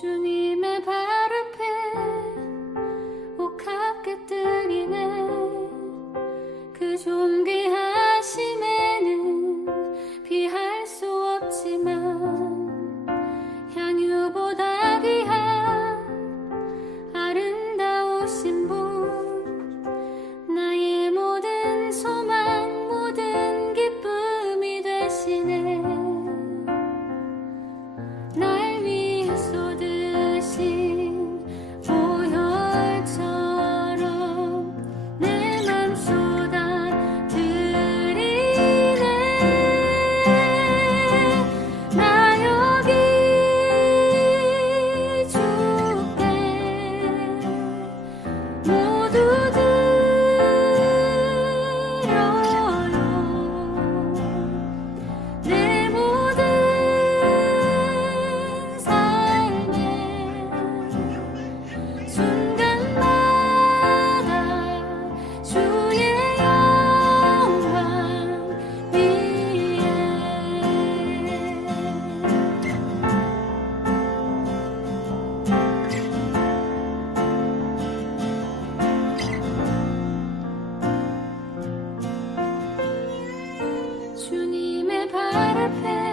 祝你。perfect.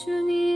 祝你